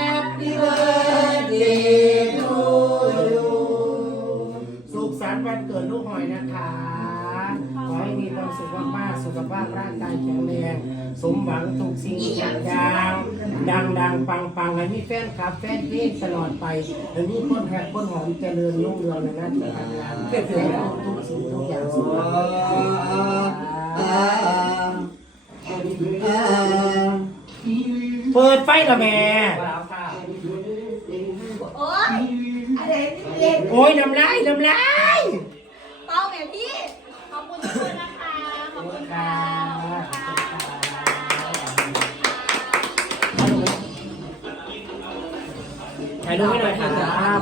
Happy birthday to you สุขสันต์วันเกิดลูกหอยนะคะ ขอให้มีความสุขมากๆ สุขภาพร่างกายแข็งแรง สมหวังทุกสิ่งทุกอย่าง ดังดังปังปังให้มีแฟนคลับ แฟนเพลงตลอดไปให้มีคนแฮกคนหอมเจริญรุ่งเรืองในหน้าที่การงานเพื่อเพื่อทุกสิ่งทุกอย่างสุขภาพ เปิดไฟละแม่ โอ้ยอะไรนี่เล่นโอ้ยน้ำลายน้ำลายเป้าแบบพี่ขอบคุณทุกคนนะคะ ขอบคุณค่ะขอบคุณค่ะถ่ายรูปให้หน่อยครับ